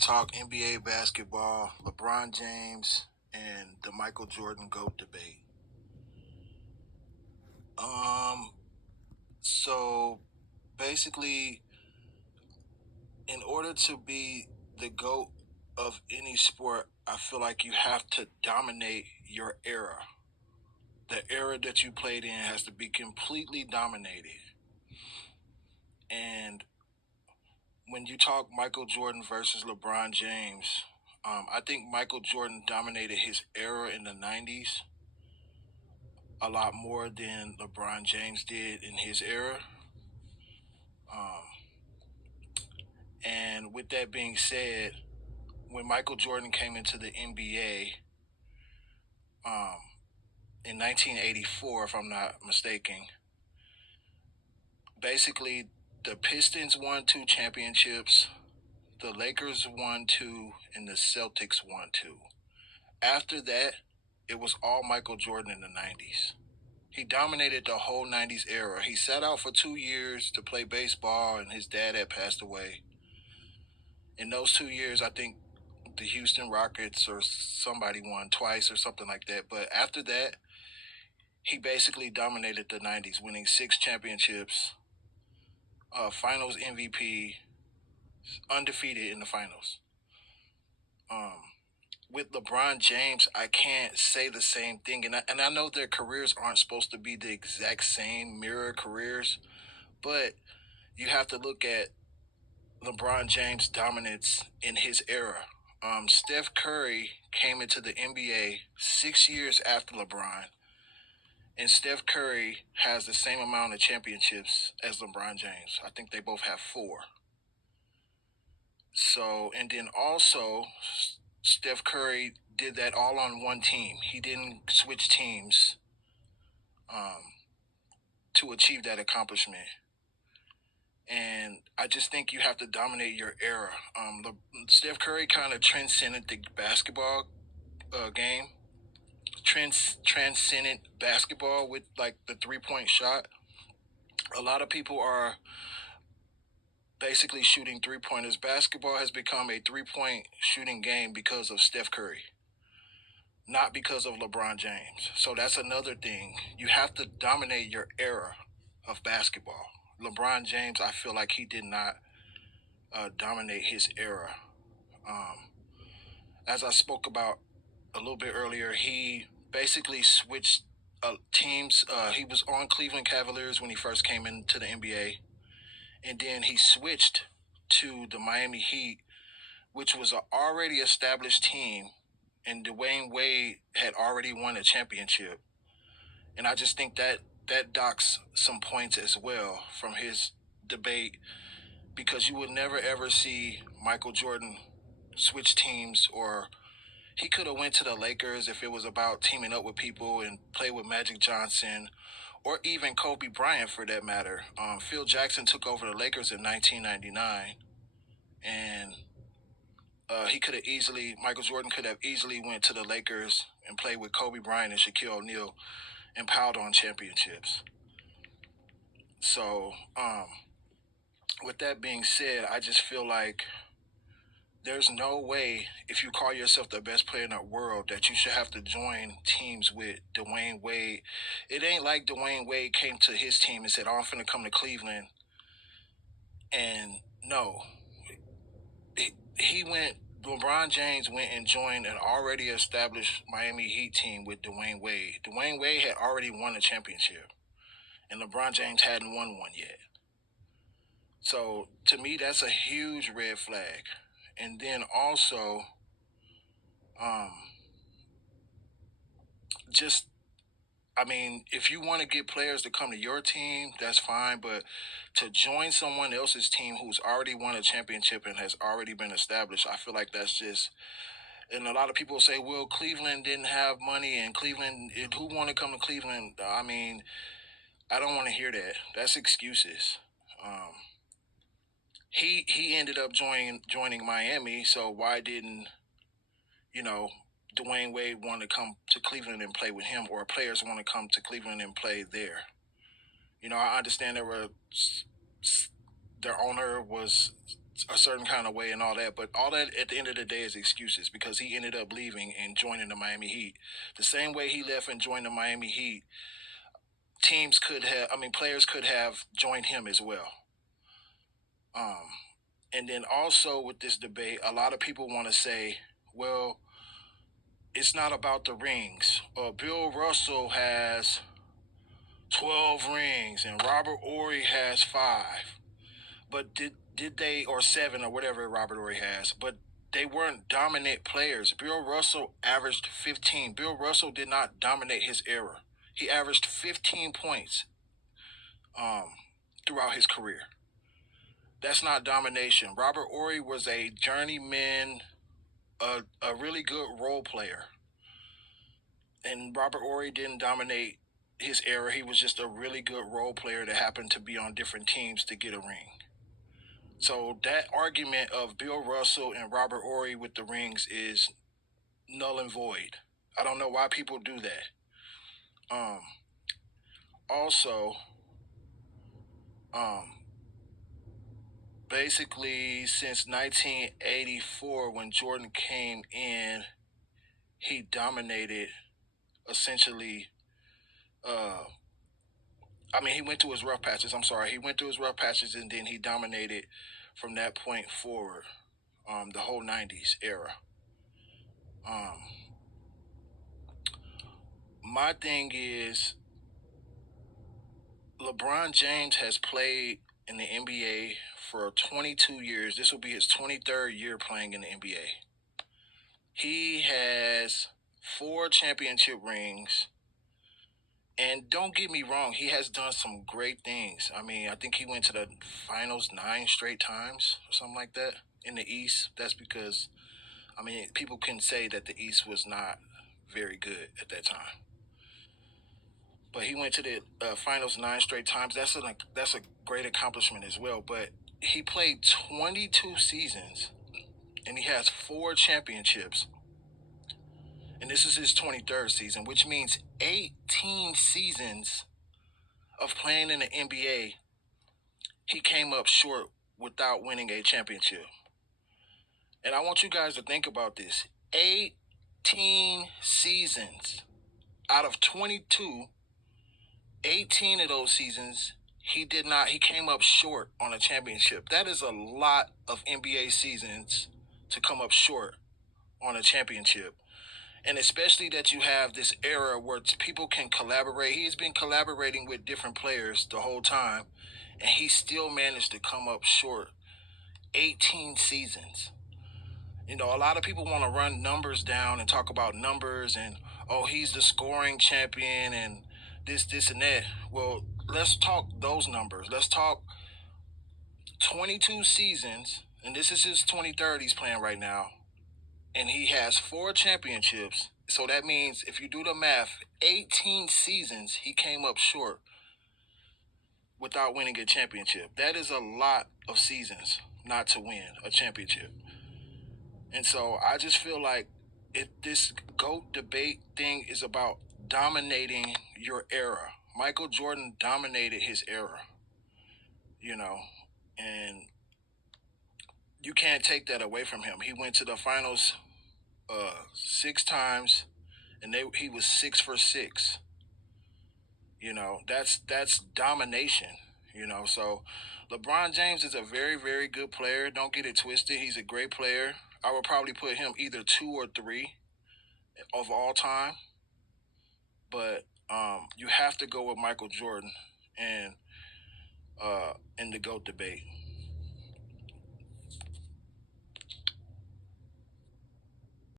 talk NBA basketball, LeBron James, and the Michael Jordan GOAT debate. So basically, in order to be the GOAT of any sport, I feel like you have to dominate your era. The era that you played in has to be completely dominated. And when you talk Michael Jordan versus LeBron James, I think Michael Jordan dominated his era in the 90s a lot more than LeBron James did in his era. And with that being said, when Michael Jordan came into the NBA in 1984, if I'm not mistaken, basically the Pistons won 2 championships, the Lakers won 2, and the Celtics won 2. After that, it was all Michael Jordan in the 90s. He dominated the whole 90s era. He sat out for 2 years to play baseball, and his dad had passed away. In those 2 years, I think the Houston Rockets or somebody won twice or something like that. But after that, he basically dominated the 90s, winning 6 championships, finals MVP, undefeated in the finals. With LeBron James, I can't say the same thing. And I know their careers aren't supposed to be the exact same mirror careers, but you have to look at LeBron James' dominance in his era. Steph Curry came into the NBA 6 years after LeBron, and Steph Curry has the same amount of championships as LeBron James. I think they both have 4. So, and then also, Steph Curry did that all on one team. He didn't switch teams to achieve that accomplishment. And I just think you have to dominate your era. Steph Curry kind of transcended the basketball game, transcended basketball with like the 3-point shot. A lot of people are basically shooting 3-pointers. Basketball has become a 3-point shooting game because of Steph Curry, not because of LeBron James. So that's another thing. You have to dominate your era of basketball. LeBron James, I feel like he did not dominate his era. As I spoke about a little bit earlier, he basically switched teams. He was on Cleveland Cavaliers when he first came into the NBA, and then he switched to the Miami Heat, which was an already established team, and Dwayne Wade had already won a championship. And I just think that docks some points as well from his debate, because you would never ever see Michael Jordan switch teams, or he could have went to the Lakers if it was about teaming up with people and play with Magic Johnson, or even Kobe Bryant for that matter. Phil Jackson took over the Lakers in 1999, and Michael Jordan could have easily went to the Lakers and played with Kobe Bryant and Shaquille O'Neal and piled on championships. So, with that being said, I just feel like there's no way, if you call yourself the best player in the world, that you should have to join teams with Dwayne Wade. It ain't like Dwayne Wade came to his team and said, "Oh, I'm finna come to Cleveland." And no, LeBron James went and joined an already established Miami Heat team with Dwayne Wade. Dwayne Wade had already won a championship, and LeBron James hadn't won one yet. So to me, that's a huge red flag. And then also, if you want to get players to come to your team, that's fine. But to join someone else's team who's already won a championship and has already been established, I feel like that's just. And a lot of people say, well, Cleveland didn't have money, and who want to come to Cleveland? I don't want to hear that. That's excuses. He ended up joining Miami, so why didn't Dwayne Wade want to come to Cleveland and play with him, or players want to come to Cleveland and play there? I understand their owner was a certain kind of way and all that. But all that at the end of the day is excuses because he ended up leaving and joining the Miami Heat. The same way he left and joined the Miami Heat, players could have joined him as well. And then also with this debate, a lot of people want to say, well, it's not about the rings. Bill Russell has 12 rings and Robert Horry has 5. But did they, or 7 or whatever Robert Horry has, but they weren't dominant players. Bill Russell averaged 15. Bill Russell did not dominate his era. He averaged 15 points throughout his career. That's not domination. Robert Horry was a journeyman, a really good role player. And Robert Horry didn't dominate his era. He was just a really good role player that happened to be on different teams to get a ring. So that argument of Bill Russell and Robert Horry with the rings is null and void. I don't know why people do that. Also, basically since 1984 when Jordan came in, he dominated essentially. He went through his rough patches. He went through his rough patches and then he dominated from that point forward, the whole 90s era. My thing is, LeBron James has played in the NBA for 22 years. This will be his 23rd year playing in the NBA. He has 4 championship rings. And don't get me wrong, he has done some great things. I think he went to the finals 9 straight times or something like that in the East. That's because, people can say that the East was not very good at that time. But he went to the finals 9 straight times. That's a great accomplishment as well. But he played 22 seasons, and he has 4 championships. And this is his 23rd season, which means 18 seasons of playing in the NBA, he came up short without winning a championship. And I want you guys to think about this. 18 seasons out of 22, 18 of those seasons, he came up short on a championship. That is a lot of NBA seasons to come up short on a championship. And especially that you have this era where people can collaborate. He's been collaborating with different players the whole time, and he still managed to come up short 18 seasons. A lot of people want to run numbers down and talk about numbers and, oh, he's the scoring champion and this, and that. Well, let's talk those numbers. Let's talk 22 seasons, and this is his 23rd he's playing right now. And he has 4 championships. So that means if you do the math, 18 seasons he came up short without winning a championship. That is a lot of seasons not to win a championship. And so I just feel like this GOAT debate thing is about dominating your era. Michael Jordan dominated his era, and you can't take that away from him. He went to the finals 6 times, and he was 6 for 6. That's domination. So LeBron James is a very, very good player. Don't get it twisted. He's a great player. I would probably put him either 2 or 3 of all time. But you have to go with Michael Jordan and in the GOAT debate.